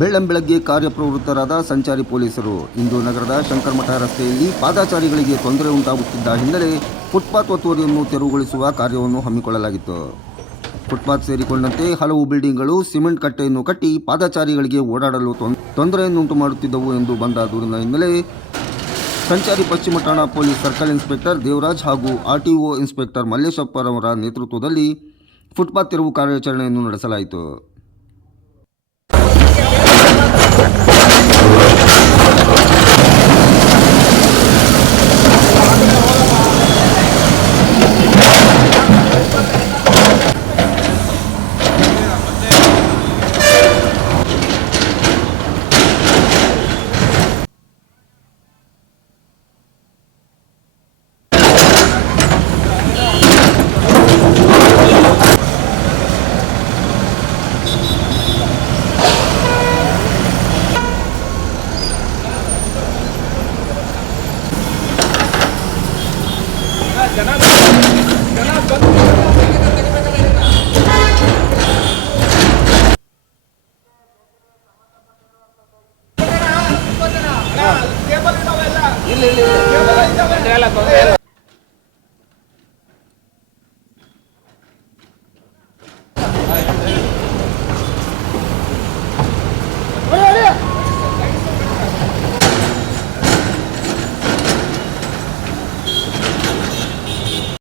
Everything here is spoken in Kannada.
ಬೆಳ್ಳಂಬೆಳಗ್ಗೆ ಕಾರ್ಯಪ್ರವೃತ್ತರಾದ ಸಂಚಾರಿ ಪೊಲೀಸರು ಇಂದು ನಗರದ ಶಂಕರಮಠ ರಸ್ತೆಯಲ್ಲಿ ಪಾದಚಾರಿಗಳಿಗೆ ತೊಂದರೆ ಉಂಟಾಗುತ್ತಿದ್ದ ಹಿನ್ನೆಲೆ ಫುಟ್ಪಾತ್ ಒತ್ತುವರಿಯನ್ನು ತೆರವುಗೊಳಿಸುವ ಕಾರ್ಯವನ್ನು ಹಮ್ಮಿಕೊಳ್ಳಲಾಗಿತ್ತು. ಫುಟ್ಪಾತ್ ಸೇರಿಕೊಂಡಂತೆ ಹಲವು ಬಿಲ್ಡಿಂಗ್ಗಳು ಸಿಮೆಂಟ್ ಕಟ್ಟೆಯನ್ನು ಕಟ್ಟಿ ಪಾದಚಾರಿಗಳಿಗೆ ಓಡಾಡಲು ತೊಂದರೆಯನ್ನುಂಟು ಮಾಡುತ್ತಿದ್ದವು ಎಂದು ಬಂದ ದೂರಿನ ಹಿನ್ನೆಲೆ ಸಂಚಾರಿ ಪಶ್ಚಿಮ ಠಾಣಾ ಪೊಲೀಸ್ ಸರ್ಕಲ್ ಇನ್ಸ್ಪೆಕ್ಟರ್ ದೇವರಾಜ್ ಹಾಗೂ ಆರ್ಟಿಒ ಇನ್ಸ್ಪೆಕ್ಟರ್ ಮಲ್ಲೇಶಪ್ಪರವರ ನೇತೃತ್ವದಲ್ಲಿ ಫುಟ್ಪಾತ್ ತೆರವು ಕಾರ್ಯಾಚರಣೆಯನ್ನು ನಡೆಸಲಾಯಿತು. ಇಲ್ಲ ತೊಂದರೆ ಇಲ್ಲ.